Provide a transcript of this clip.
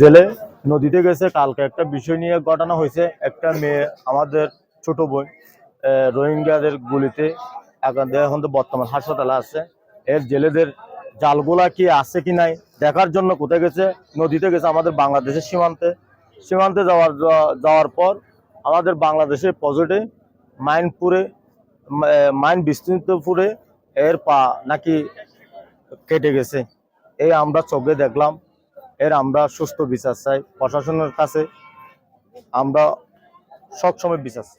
জেলে নদীতে গেছে কালকে একটা বিষয় নিয়ে ঘটনা হয়েছে। একটা মেয়ে আমাদের ছোট আহ, রোহিঙ্গাদের গুলিতে এখন তো বর্তমান হাসপাতালে আছে। এর জেলেদের জালগুলা কি আছে কি নাই দেখার জন্য কোথায় গেছে? নদীতে গেছে আমাদের বাংলাদেশের সীমান্তে। সীমান্তে যাওয়ার যাওয়ার পর আমাদের বাংলাদেশের পজেটে মাইনপুরে মাইন বিষ্ণুপুরে এর পা নাকি কেটে গেছে। এই আমরা চোখে দেখলাম। এর আমরা সুস্থ বিচার চাই। প্রশাসনের কাছে আমরা সবসময় বিচার চাই।